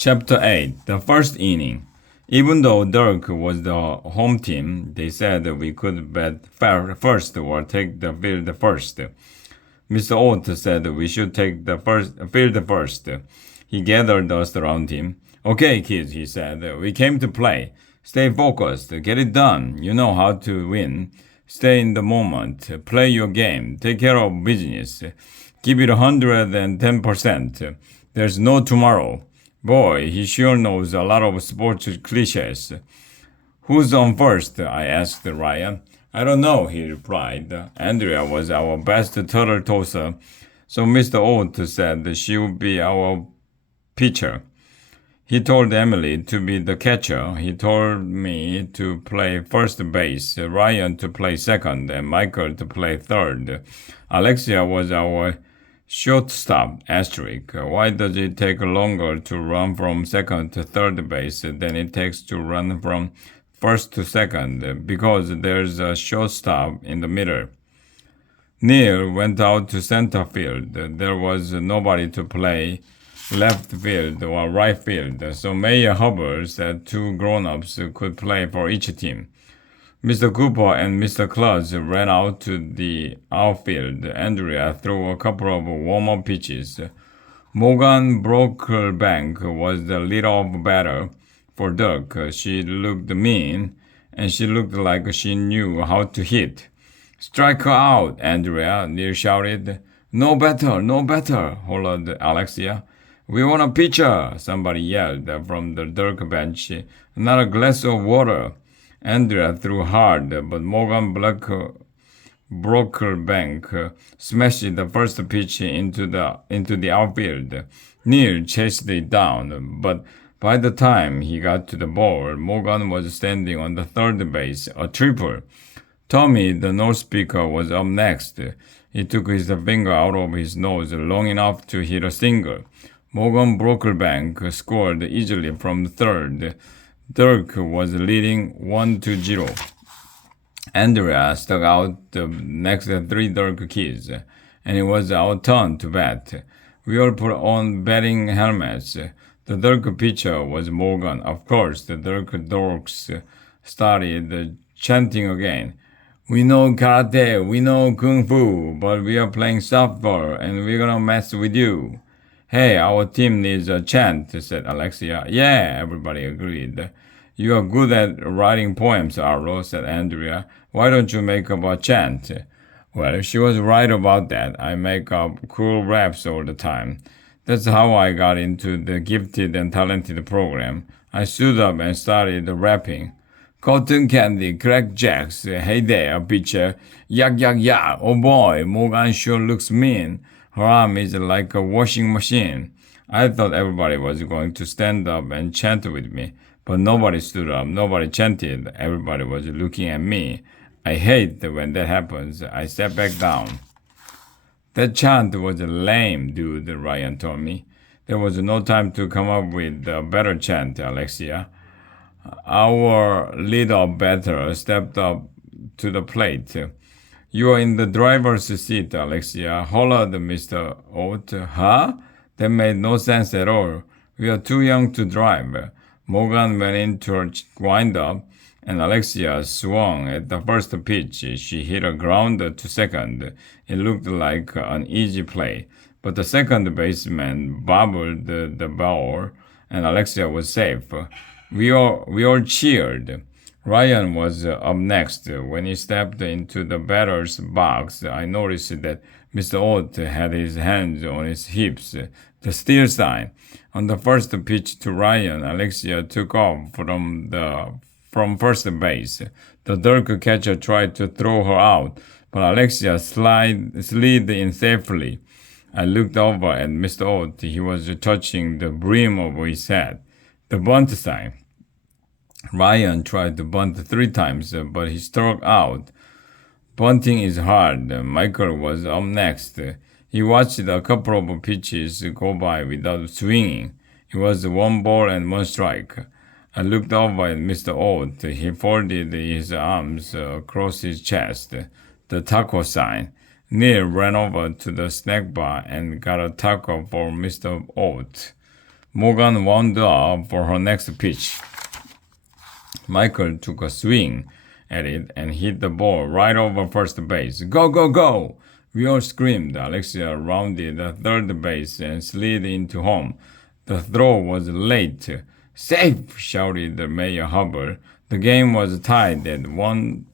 Chapter 8 The First Inning. Even though Dirk was the home team, they said we could bat first or take the field first. Mr. Oates said we should take the field first. He gathered us around him. Okay, kids, he said, we came to play. Stay focused. Get it done. You know how to win. Stay in the moment. Play your game. Take care of business. Give it 110%. There's no tomorrow. Boy, he sure knows a lot of sports cliches. Who's on first? I asked Ryan. I don't know, he replied. Andrea was our best turtle tosser, so Mr. Oates said she would be our pitcher. He told Emily to be the catcher. He told me to play first base, Ryan to play second, and Michael to play third. Alexia was our shortstop asterisk. Why does it take longer to run from second to third base than it takes to run from first to second? Because there's a shortstop in the middle. Neil went out to center field. There was nobody to play left field or right field, so Mayor Hubbard said two grown-ups could play for each team. Mr. Cooper and Mr. Klutz ran out to the outfield. Andrea threw a couple of warm-up pitches. Morgan Brocklebank was the leadoff batter for Dirk. She looked mean, and she looked like she knew how to hit. Strike her out, Andrea, Neil shouted. No better, no better, hollered Alexia. We want a pitcher, somebody yelled from the Dirk bench. Not a glass of water. Andrea threw hard, but Morgan Brocklebank smashed the first pitch into the outfield. Neil chased it down, but by the time he got to the ball, Morgan was standing on the third base, a triple. Tommy, the nose speaker, was up next. He took his finger out of his nose long enough to hit a single. Morgan Brocklebank scored easily from third. Dirk was leading 1-0. Andrea stuck out the next three Dirk kids, and it was our turn to bat. We all put on batting helmets. The Dirk pitcher was Morgan. Of course, the Dirk dorks started chanting again. We know karate, we know kung fu, but we are playing softball, and we're gonna mess with you. Hey, our team needs a chant, said Alexia. Yeah, everybody agreed. You are good at writing poems, Arlo, said Andrea. Why don't you make up a chant? Well, she was right about that. I make up cool raps all the time. That's how I got into the gifted and talented program. I stood up and started rapping. Cotton candy, crack jacks, hey there, pitcher. Yak, yak, yak. Oh boy, Morgan sure looks mean. Her arm is like a washing machine. I thought everybody was going to stand up and chant with me, but nobody stood up, nobody chanted. Everybody was looking at me. I hate when that happens. I sat back down. That chant was lame, dude, Ryan told me. There was no time to come up with a better chant, Alexia. Our leadoff batter stepped up to the plate. You are in the driver's seat, Alexia, hollered Mr. Oat. Huh? That made no sense at all. We are too young to drive. Morgan went into her windup, and Alexia swung at the first pitch. She hit a grounder to second. It looked like an easy play, but the second baseman bobbled the ball, and Alexia was safe. We all cheered. Ryan was up next. When he stepped into the batter's box, I noticed that Mr. Oat had his hands on his hips, the steal sign. On the first pitch to Ryan, Alexia took off from first base. The Dirk catcher tried to throw her out, but Alexia slid in safely. I looked over at Mr. Oat. He was touching the brim of his hat. The bunt sign. Ryan tried to bunt 3 times, but he struck out. Bunting is hard. Michael was up next. He watched a couple of pitches go by without swinging. It was 1 ball and 1 strike. I looked over at Mr. Oat. He folded his arms across his chest, the taco sign. Neil ran over to the snack bar and got a taco for Mr. Oat. Morgan wound up for her next pitch. Michael took a swing at it and hit the ball right over first base. Go, go, go! We all screamed. Alexia rounded third base and slid into home. The throw was late. Safe! Shouted Mayor Hubbard. The game was tied at 1-1.